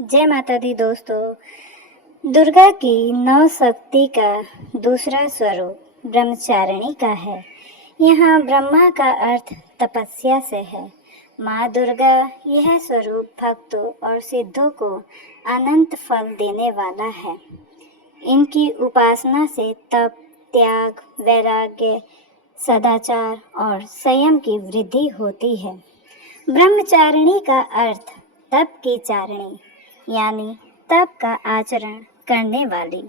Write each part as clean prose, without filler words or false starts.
जय माता दी दोस्तों। दुर्गा की नौ शक्ति का दूसरा स्वरूप ब्रह्मचारिणी का है। यहाँ ब्रह्मा का अर्थ तपस्या से है। माँ दुर्गा यह स्वरूप भक्तों और सिद्धों को अनंत फल देने वाला है। इनकी उपासना से तप, त्याग, वैराग्य, सदाचार और संयम की वृद्धि होती है। ब्रह्मचारिणी का अर्थ तप की चारिणी यानी तप का आचरण करने वाली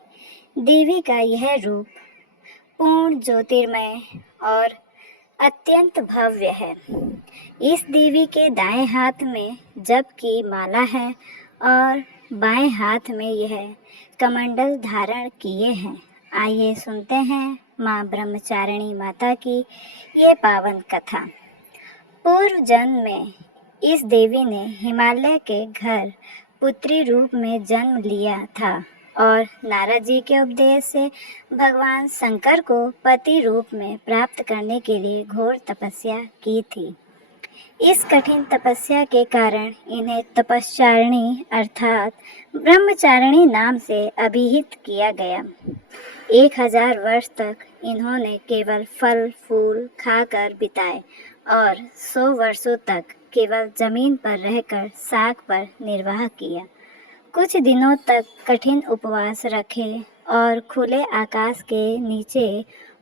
देवी का यह रूप पूर्ण ज्योतिर्मय और अत्यंत भव्य है। इस देवी के दाएं हाथ में जप की माला है और बाएं हाथ में यह कमंडल धारण किए हैं। आइए सुनते हैं माँ ब्रह्मचारिणी माता की ये पावन कथा। पूर्व जन्म में इस देवी ने हिमालय के घर पुत्री रूप में जन्म लिया था और नारद जी के उपदेश से भगवान शंकर को पति रूप में प्राप्त करने के लिए घोर तपस्या की थी। इस कठिन तपस्या के कारण इन्हें तपश्चारिणी अर्थात ब्रह्मचारिणी नाम से अभिहित किया गया। 1000 वर्ष तक इन्होंने केवल फल फूल खाकर बिताए और 100 वर्षों तक केवल जमीन पर रहकर साग पर निर्वाह किया। कुछ दिनों तक कठिन उपवास रखे और खुले आकाश के नीचे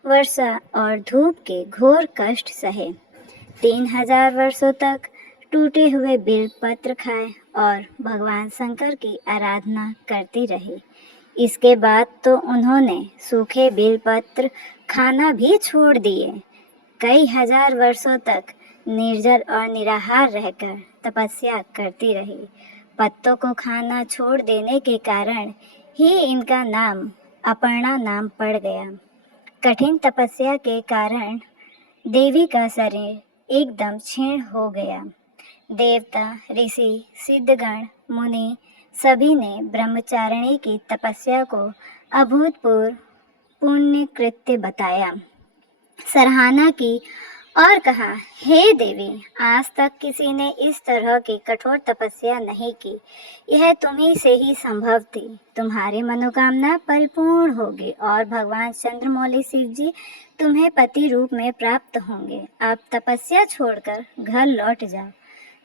वर्षा और धूप के घोर कष्ट सहे। 3000 वर्षों तक टूटे हुए बेलपत्र खाए और भगवान शंकर की आराधना करती रही। इसके बाद तो उन्होंने सूखे बेलपत्र खाना भी छोड़ दिए। कई हजार वर्षों तक निर्जल और निराहार रहकर तपस्या करती रही। पत्तों को खाना छोड़ देने के कारण ही इनका नाम अपर्णा नाम पड़ गया। कठिन तपस्या के कारण देवी का शरीर एकदम क्षीण हो गया। देवता, ऋषि, सिद्धगण, मुनि सभी ने ब्रह्मचारिणी की तपस्या को अभूतपूर्व पुण्य कृत्य बताया, सराहना की और कहा, हे देवी, आज तक किसी ने इस तरह की कठोर तपस्या नहीं की। यह तुम्ही से ही संभव थी। तुम्हारी मनोकामना परिपूर्ण होगी और भगवान चंद्रमौली शिव जी तुम्हें पति रूप में प्राप्त होंगे। अब तपस्या छोड़कर घर लौट जाओ।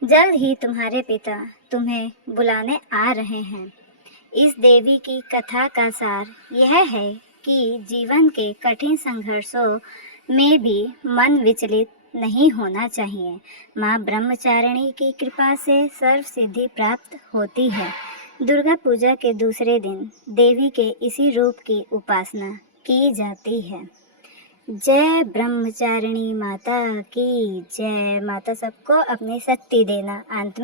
जल्द ही तुम्हारे पिता तुम्हें बुलाने आ रहे हैं। इस देवी की कथा का सार यह है कि जीवन के कठिन संघर्षों में भी मन विचलित नहीं होना चाहिए। माँ ब्रह्मचारिणी की कृपा से सर्व सिद्धि प्राप्त होती है। दुर्गा पूजा के दूसरे दिन देवी के इसी रूप की उपासना की जाती है। जय ब्रह्मचारिणी माता की जय। माता सबको अपनी शक्ति देना। अंत में